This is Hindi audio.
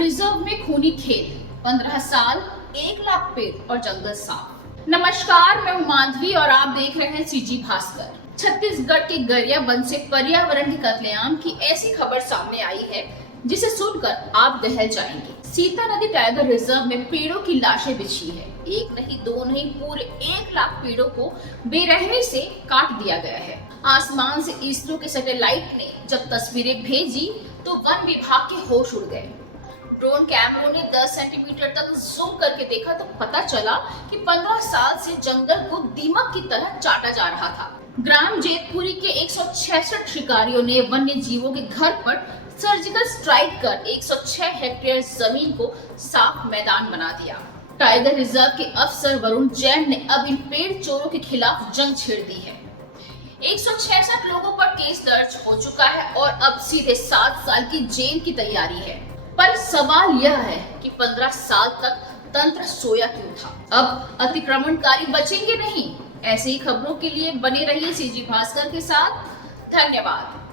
रिजर्व में खूनी खेल, 15 साल, 1 लाख पेड़ और जंगल साफ। नमस्कार, मैं हूं माधवी और आप देख रहे हैं सीजी भास्कर। छत्तीसगढ़ के गरियाबंद से पर्यावरण के कत्लेआम की ऐसी खबर सामने आई है जिसे सुनकर आप दहल जाएंगे। सीता नदी टाइगर रिजर्व में पेड़ों की लाशें बिछी है। एक नहीं, दो नहीं, पूरे 1 लाख पेड़ों को बेरहमी से काट दिया गया है। आसमान से इसरो के सैटेलाइट ने जब तस्वीरें भेजी तो वन विभाग के होश उड़ गए। ड्रोन कैमरों ने 10 सेंटीमीटर तक जूम करके देखा तो पता चला कि 15 साल से जंगल को दीमक की तरह चाटा जा रहा था। ग्राम जेतपुरी के 166 शिकारियों ने वन्य जीवों के घर पर सर्जिकल स्ट्राइक कर 106 हेक्टेयर जमीन को साफ मैदान बना दिया। टाइगर रिजर्व के अफसर वरुण जैन ने अब इन पेड़ चोरों के खिलाफ जंग छेड़ दी है। 166 लोगों पर केस दर्ज हो चुका है और अब सीधे 7 साल की जेल की तैयारी है। पर सवाल यह है कि 15 साल तक तंत्र सोया क्यों था? अब अतिक्रमणकारी बचेंगे नहीं? ऐसी ही खबरों के लिए बने रहिए सीजी भास्कर के साथ। धन्यवाद।